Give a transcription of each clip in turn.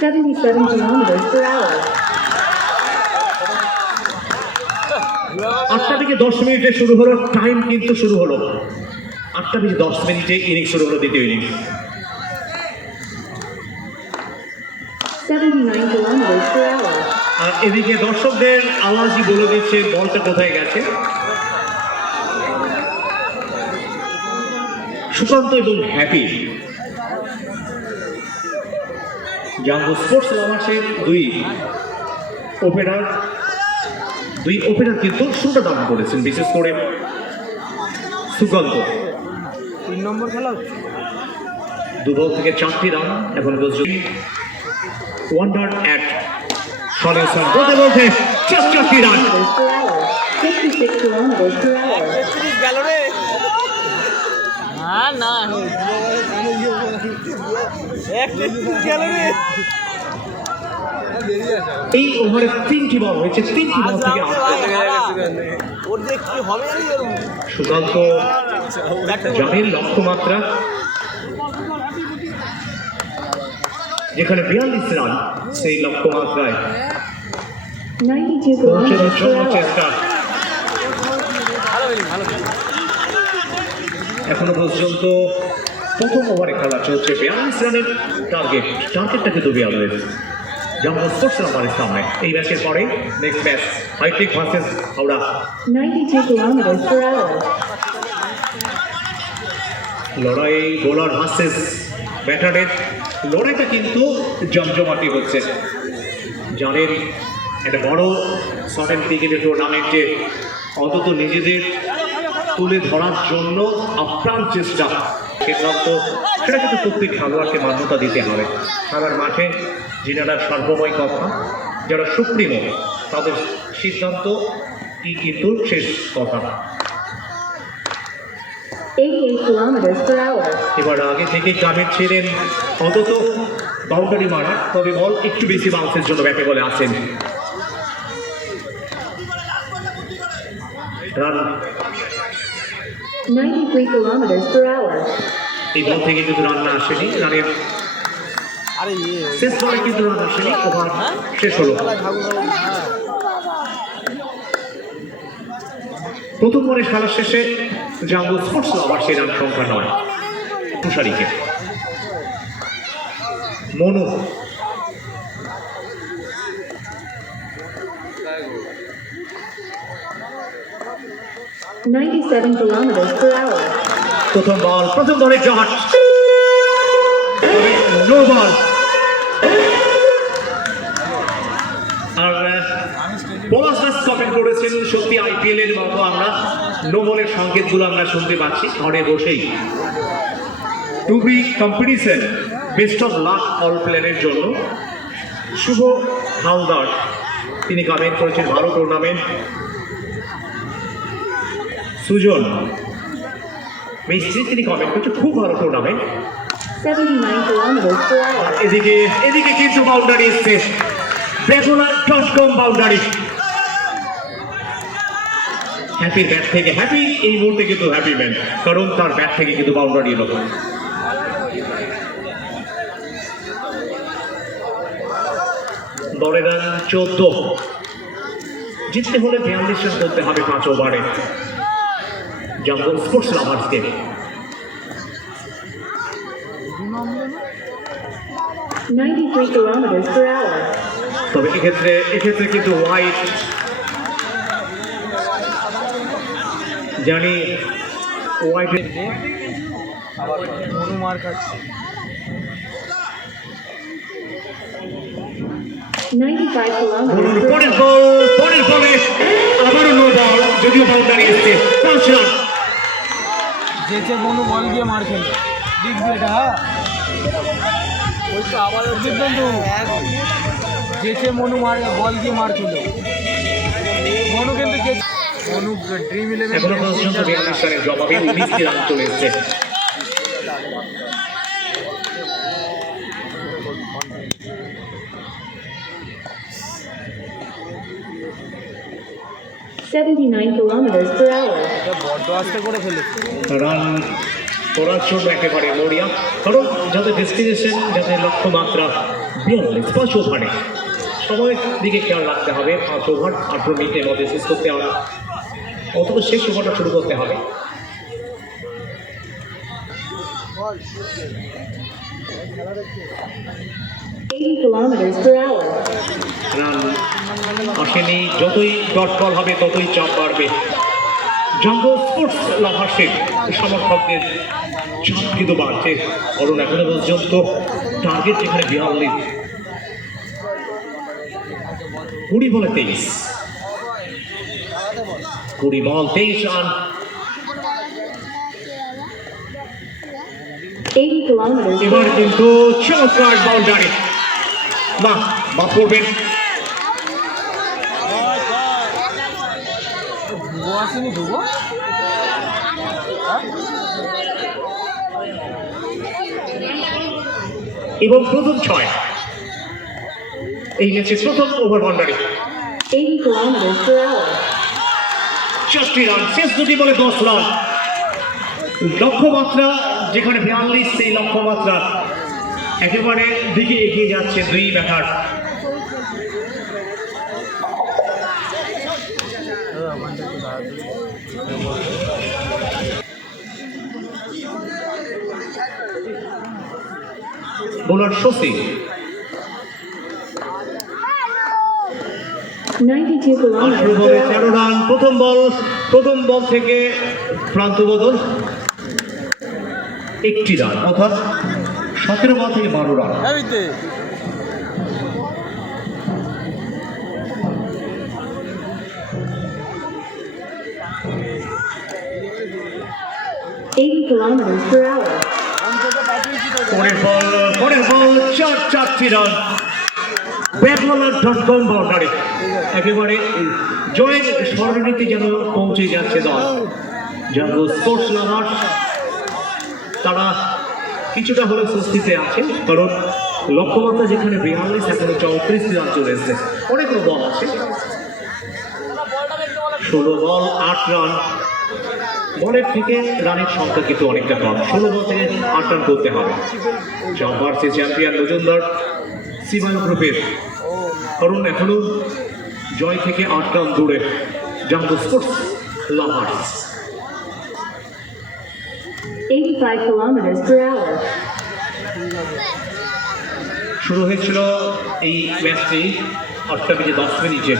77 kilometers per hour. 8টা থেকে 10 মিনিটে শুরু হলো, টাইম কিন্তু শুরু হলো 8টা থেকে 10 মিনিটে ইনিংস শুরু হলো, দ্বিতীয় ইনিংস। 79 kilometers per hour. আর এদিকে দর্শকদের আওয়াজই বলে দিচ্ছে বলটা কোথায় গেছে। সুশান্ত এবং হ্যাপি জাম্বো স্পোর্টস লাভার্সের দুই ওপেনার কিন্তু শুরুটা দাম করেছেন, বিশেষ করে সুগন্ধ 3 নম্বর খেলা 2 বল থেকে 4টি রান এখন ওয়ান্ডার অ্যাট সলিউশন বলতে 4টি রান। 56 kilometers per hour. গেল রে না গেল রে। এই ওভারে 3টি বল হয়েছে, 3টি বল থেকে সুশান্ত জানেন লক্ষ্যমাত্রা, যেখানে 42 রান সেই লক্ষ্যমাত্রায় 92 পৌঁছানোর kilometers per জন্য hour. চেষ্টা। এখনো পর্যন্ত প্রথম ওভারে খেলা চলছে, 42 রানের টার্গেটটা কিন্তু 42। জাম্বো স্পোর্টস লাভারের সামনে এই ম্যাচের পরে next match hi tech versus Howrah. 92 kilometers per hour. লড়াই বোলার ভার্সেস ব্যাটারের লড়াইটা কিন্তু জমজমাটি হচ্ছে। জানেন একটা বড় শর্টের ক্রিকেটের টুর্নামেন্টে অন্তত নিজেদের তুলে ধরার জন্য আপ্রাণ চেষ্টা, সিদ্ধান্ত সেটা কিন্তু প্রত্যেক খেলোয়াড়কে মান্যতা দিতে হবে। খেলার মাঠে যেনারা সর্বময় কথা, যারা সুপ্রিমো তাদের সিদ্ধান্ত কি কিন্তু শেষ কথা। 88 kilometers per hour. এবার আগে থেকে টার্গেট ছিলেন অন্তত বাউন্ডারি মারা, তবে বল একটু বেশি বাউন্সের জন্য ব্যাটে বলে আসেন। Run 93 kilometers per hour. এই বল থেকে কিন্তু রান না আসেনি, রানের শেষ বলে কিন্তু রান আসেনি, ওভার শেষ হলো। প্রথম বলে খেলার শেষে জাম্বো স্পোর্টস লাভার সেই রান সংখ্যা 9 তুষারীকে। Manu 97 kilometers per hour. প্রথম বলে জট, নো বল। আর পলাশদাস কমেন্ট করেছেন, সত্যি আইপিএল এর মতো আমরা নো বলের সংকেতগুলো আমরা শুনতে পাচ্ছি ঘরে বসেই। To be competition, best of luck all প্লেয়ারের জন্য। শুভ হালদার তিনি কমেন্ট করেছেন, ভালো টুর্নামেন্ট। সুজন মিস্ত্রি তিনি কমেন্ট করছেন, খুব ভালো টুর্নামেন্ট। 79 kilometers per hour. এদিকে কিন্তু বাউন্ডারি এসছে, regular.com বাউন্ডারি। হ্যাপির ব্যাট থেকে, হ্যাপি এই মুহূর্তে কিন্তু হ্যাপি ম্যান, কারণ তার ব্যাট থেকে কিন্তু বাউন্ডারি এলো। দলের রান 14, জিততে হলে 42 রান করতে হবে 5 ওভারে jumbo sports লাভার্সকে। 93 kilometers per hour. তবে এক্ষেত্রে কিন্তু হোয়াইট, জানি হোয়াইট মার খাচ্ছে। 95 kilometers per পরের hour. বলে আবারও নো বল, যদিও বাউন্ডারি এসছে 5 রান। যেচে মনু বল দিয়ে মার খেল, দেখবি এটা। হ্যাঁ ওই তো আবার সিদ্ধান্ত, যেচে মনু বল দিয়ে মার খেল। মনু কিন্তু মনু ড্রিম 11 এখনো পর্যন্ত 42 রানের জবাবে 19টি রান চলে এসছে। 79 kilometers per hour. এটা বড্ড আস্তে করে ফেলেছে। রান করার জন্য একেবারে মরিয়া, কারণ যাতে ডেস্টিনেশন, যাতে লক্ষ্যমাত্রা 42 5 ওভারে সময়ের দিকে খেয়াল রাখতে হবে। 5 ওভার 18 মিনিটের মধ্যে শেষ করতে হবে, অন্তত শেষ ওভারটা শুরু করতে হবে। 80 kilometers per hour. রান আসেনি, যতই ডট বল হবে ততই চাপ বাড়বে। জাম্বো স্পোর্টস লাভার্সের সমর্থকদের চাপ কিন্তু বাড়ছে, কারণ এখনো পর্যন্ত টার্গেট যেখানে 42, 20 বলে 23, 20 বল 23 রান। 80 kilometers per এবার hour. কিন্তু চমৎকার বাউন্ডারি, না বা করবেন। ভুবো আসেনি ভুবো? এবং প্রথম 6 এই ম্যাচে প্রথম over boundary, 80 kilometers per hour. 4টি রান, শেষ 2টি বলে 10 রান। লক্ষ্যমাত্রা যেখানে 42, সেই লক্ষ্যমাত্রা একেবারে দিকে এগিয়ে যাচ্ছে দুই ব্যাটার। বোলার শশী 92 kilometers 18 বলে per 13 hour. রান। প্রথম বল থেকে প্রান্ত বদল, 1টি রান, অর্থাৎ 17 বল থেকে 12 রান। হ্যাবিতে 80 kilometers per hour. অন্তত পাঠিয়েছি তো। পরের বল 4টি রান। ব্যাটবলার.com বাউন্ডারি, একেবারে জয়ের স্বর্ণনীতি যেন পৌঁছে যাচ্ছে দল। জাম্বো স্পোর্টস লাভার্স তারা কিছুটা হলেও স্বস্তিতে আছে, কারণ লক্ষ্যমাত্রা যেখানে 42, এখনো 34 রান চলে এসেছে। অনেকগুলো বল আছে, 16 বল 8 রান। বলের থেকে রানের সংখ্যা কিন্তু অনেকটা কম, 16 বল থেকে 8 রান করতে হবে। জাম্বার্সে চ্যাম্পিয়ন মজুমদার সিবান গ্রুপের, কারণ এখনো জয় থেকে 8 রান দূরে jumbo sports lovers. 85 kilometers per hour. শুরু হয়েছিল এই ম্যাচটি 8টা বেজে 10 মিনিটে।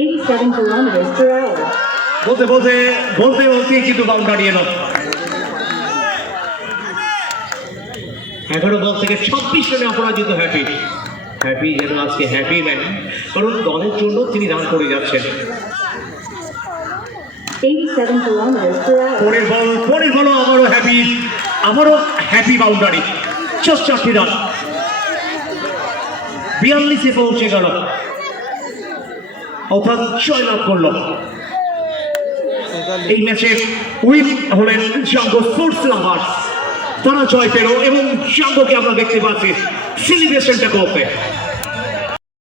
87 kilometers per hour. বলতেই কিন্তু বাউন্ডারি এলো। 11 বল থেকে 26 রানে অপরাজিত হ্যাপি যেন আজকে হ্যাপি ম্যান, কারণ দলের জন্য তিনি রান করে যাচ্ছেন। 87 kilometers per hour. পরের বল আবারও হ্যাপি বাউন্ডারি, 4টি রান। 42-এ পৌঁছে গেল, অর্থাৎ 6 লাভ করল। এই ম্যাচের উইন হলেন জাম্বো স্পোর্টস লাভার্স, তারা জয় পেল এবং জাম্বোকে আমরা দেখতে পাচ্ছি সেলিব্রেশনটা করতে।